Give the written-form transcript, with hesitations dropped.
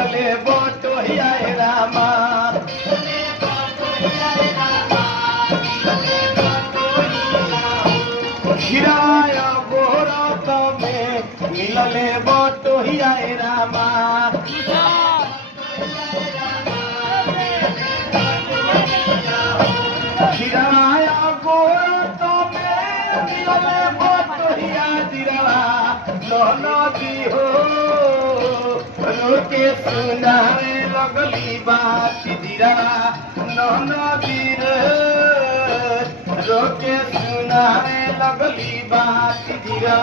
मिलले बटोहिया रामा खिराय गोरत में मिलले बटोहिया रामा खिराय गोरत में मिलले बटोहिया दिरा नदी हो रोके सुनावे लगली बात दिरा नदी रे रोके सुनावे लगली बात दिरा